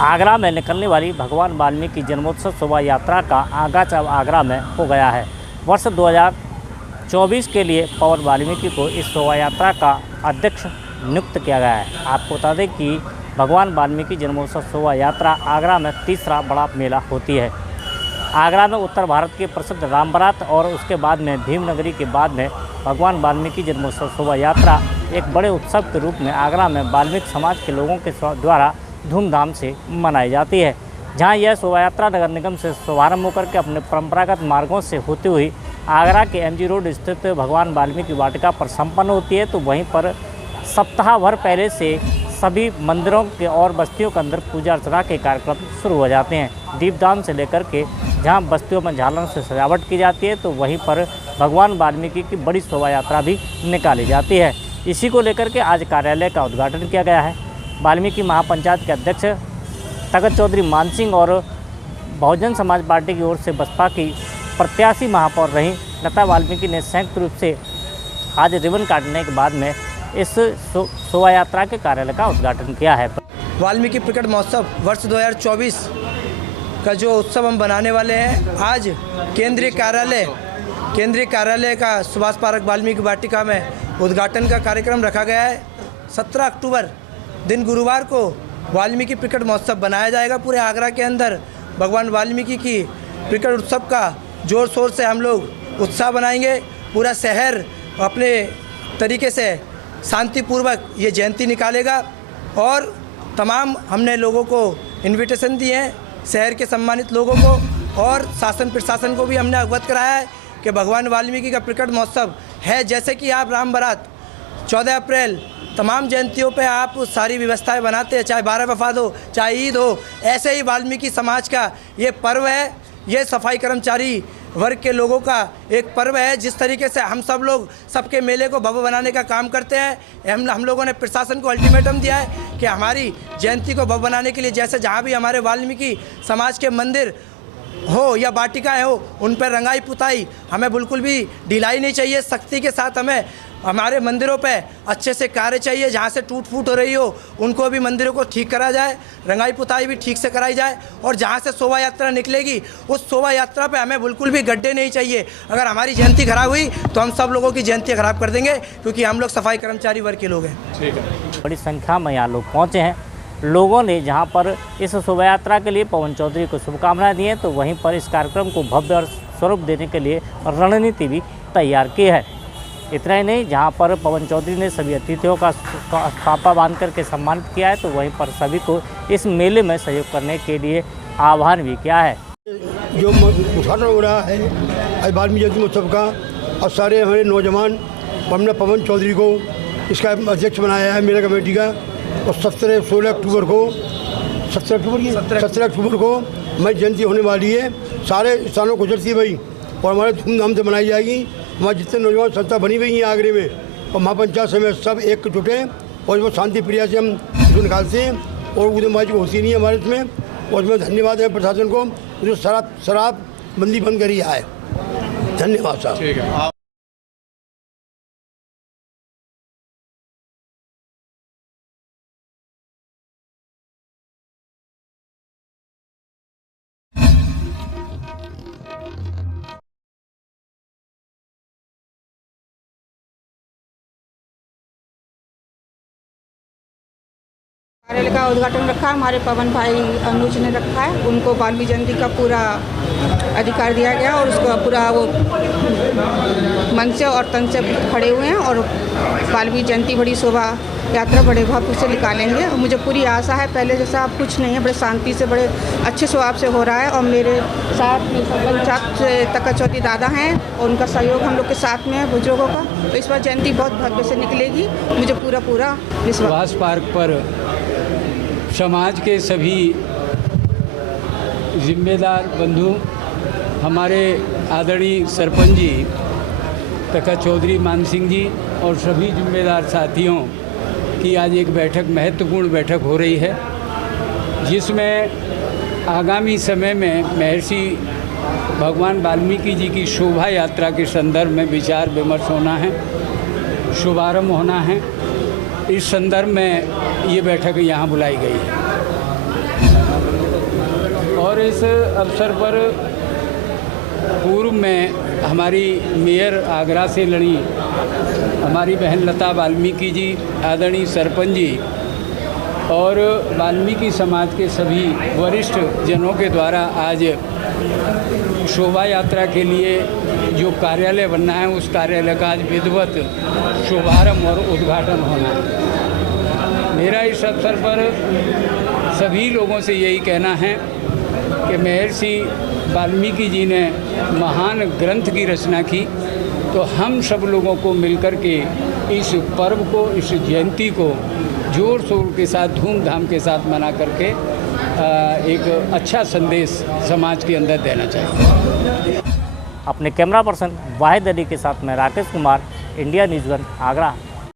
आगरा में निकलने वाली भगवान वाल्मीकि जन्मोत्सव शोभा यात्रा का आगाज अब आगरा में हो गया है। वर्ष 2024 के लिए पवन वाल्मीकि को इस शोभा यात्रा का अध्यक्ष नियुक्त किया गया है। आपको बता दें कि भगवान वाल्मीकि जन्मोत्सव शोभा यात्रा आगरा में तीसरा बड़ा मेला होती है। आगरा में उत्तर भारत के प्रसिद्ध राम बारात और उसके बाद में भीमनगरी के बाद में भगवान वाल्मीकि जन्मोत्सव शोभा यात्रा एक बड़े उत्सव के रूप में आगरा में वाल्मीकि समाज के लोगों के द्वारा धूमधाम से मनाई जाती है। जहां यह शोभा यात्रा नगर निगम से शुभारंभ होकर के अपने परंपरागत मार्गों से होती हुई आगरा के एमजी रोड स्थित भगवान वाल्मीकि वाटिका पर संपन्न होती है, तो वहीं पर सप्ताह भर पहले से सभी मंदिरों के और बस्तियों के अंदर पूजा अर्चना के कार्यक्रम शुरू हो जाते हैं। दीपदान से लेकर के जहां बस्तियों में झालरों से सजावट की जाती है, तो वहीं पर भगवान वाल्मीकि की बड़ी शोभा यात्रा भी निकाली जाती है। इसी को लेकर के आज कार्यालय का उद्घाटन किया गया है। वाल्मीकि महापंचायत के अध्यक्ष तखत चौधरी मान सिंह और बहुजन समाज पार्टी की ओर से बसपा की प्रत्याशी महापौर रही लता वाल्मीकि ने संयुक्त रूप से आज रिबन काटने के बाद में इस शोभा यात्रा के कार्यालय का उद्घाटन किया है। वाल्मीकि प्रकट महोत्सव वर्ष 2024 का जो उत्सव हम बनाने वाले हैं, आज केंद्रीय कार्यालय का सुभाष पार्क वाल्मीकि वाटिका में उद्घाटन का कार्यक्रम रखा गया है। 17 अक्टूबर दिन गुरुवार को वाल्मीकि प्रकट महोत्सव बनाया जाएगा। पूरे आगरा के अंदर भगवान वाल्मीकि की प्रकट उत्सव का जोर शोर से हम लोग उत्साह बनाएंगे। पूरा शहर अपने तरीके से शांतिपूर्वक ये जयंती निकालेगा और तमाम हमने लोगों को इनविटेशन दिए हैं, शहर के सम्मानित लोगों को और शासन प्रशासन को भी हमने अवगत कराया है कि भगवान वाल्मीकि का प्रकट महोत्सव है। जैसे कि आप राम बारात 14 अप्रैल तमाम जयंतियों पे आप सारी व्यवस्थाएं बनाते हैं, चाहे 12 वफात हो, चाहे ईद हो, ऐसे ही वाल्मीकि समाज का ये पर्व है। ये सफाई कर्मचारी वर्ग के लोगों का एक पर्व है। जिस तरीके से हम सब लोग सबके मेले को भव्य बनाने का काम करते हैं, हम लोगों ने प्रशासन को अल्टीमेटम दिया है कि हमारी जयंती को भव्य बनाने के लिए जैसे जहाँ भी हमारे वाल्मीकि समाज के मंदिर हो या वाटिकाएं हो, उन पर रंगाई पुताई हमें बिल्कुल भी ढिलाई नहीं चाहिए। सख्ती के साथ हमें हमारे मंदिरों पे अच्छे से कार्य चाहिए। जहाँ से टूट फूट हो रही हो उनको भी मंदिरों को ठीक करा जाए, रंगाई पुताई भी ठीक से कराई जाए और जहाँ से शोभा यात्रा निकलेगी उस शोभा यात्रा पे हमें बिल्कुल भी गड्ढे नहीं चाहिए। अगर हमारी जयंती खराब हुई तो हम सब लोगों की जयंती खराब कर देंगे, क्योंकि हम लोग सफाई कर्मचारी वर्ग के लोग हैं। ठीक है। बड़ी संख्या में यहाँ लोग पहुँचे हैं। लोगों ने जहाँ पर इस शोभा यात्रा के लिए पवन चौधरी को शुभकामनाएं दी हैं, तो वहीं पर इस कार्यक्रम को भव्य और स्वरूप देने के लिए रणनीति भी तैयार की है। इतना ही नहीं, जहाँ पर पवन चौधरी ने सभी अतिथियों का साफा बांध करके सम्मानित किया है, तो वहीं पर सभी को इस मेले में सहयोग करने के लिए आह्वान भी किया है। जो उद्घाटन हो रहा है आज वाल्मीकि जयंती उत्सव का, और सारे हमारे नौजवान हमने पवन चौधरी को इसका अध्यक्ष बनाया है मेला कमेटी का। और 17 अक्टूबर को हमारी जयंती होने वाली है। सारे स्थानों को गुजरती है भाई, और हमारे धूमधाम से मनाई जाएगी। हमारे जितने नौजवान संस्था बनी हुई हैं आगरे में और महापंचायत समेत सब एक जुटे और वो शांति प्रिया से हम इसको निकालते हैं और उद्यमबाजी होती नहीं है हमारे इसमें। और इसमें धन्यवाद है प्रशासन को जो शराब बंदी बंद करी है। धन्यवाद साहब। कार्यालय का उद्घाटन रखा हमारे पवन भाई अनुज ने रखा है। उनको वाल्मीकि जयंती का पूरा अधिकार दिया गया और उसका पूरा वो मन से और तन से खड़े हुए हैं और वाल्मीकि जयंती बड़ी शोभा यात्रा बड़े भव्य से निकालेंगे। और मुझे पूरी आशा है, पहले जैसा अब कुछ नहीं है, बड़े शांति से बड़े अच्छे स्वभाव से हो रहा है। और मेरे साथ में पंचायत से तखत चौधरी दादा हैं और उनका सहयोग हम लोग के साथ में है बुजुर्गों का। तो इस बार जयंती बहुत भव्य से निकलेगी, मुझे पूरा विश्वास। सुभाष पार्क पर समाज के सभी जिम्मेदार बंधु, हमारे आदरणीय सरपंच जी तखत चौधरी मान सिंह जी और सभी जिम्मेदार साथियों की आज एक महत्वपूर्ण बैठक हो रही है, जिसमें आगामी समय में महर्षि भगवान वाल्मीकि जी की शोभा यात्रा के संदर्भ में विचार विमर्श होना है, शुभारंभ होना है। इस संदर्भ में ये बैठक यहाँ बुलाई गई है। इस अवसर पर पूर्व में हमारी मेयर आगरा से लड़ी हमारी बहन लता वाल्मीकि जी, आदरणीय सरपंच जी और वाल्मीकि समाज के सभी वरिष्ठ जनों के द्वारा आज शोभा यात्रा के लिए जो कार्यालय बनना है उस कार्यालय का आज विधिवत शुभारंभ और उद्घाटन होना है। मेरा इस अवसर पर सभी लोगों से यही कहना है कि महर्षि वाल्मीकि जी ने महान ग्रंथ की रचना की, तो हम सब लोगों को मिलकर के इस पर्व को, इस जयंती को जोर शोर के साथ, धूमधाम के साथ मना करके एक अच्छा संदेश समाज के अंदर देना चाहिए। अपने कैमरा पर्सन वाहिद अली के साथ मैं राकेश कुमार, इंडिया न्यूज़ 1 आगरा।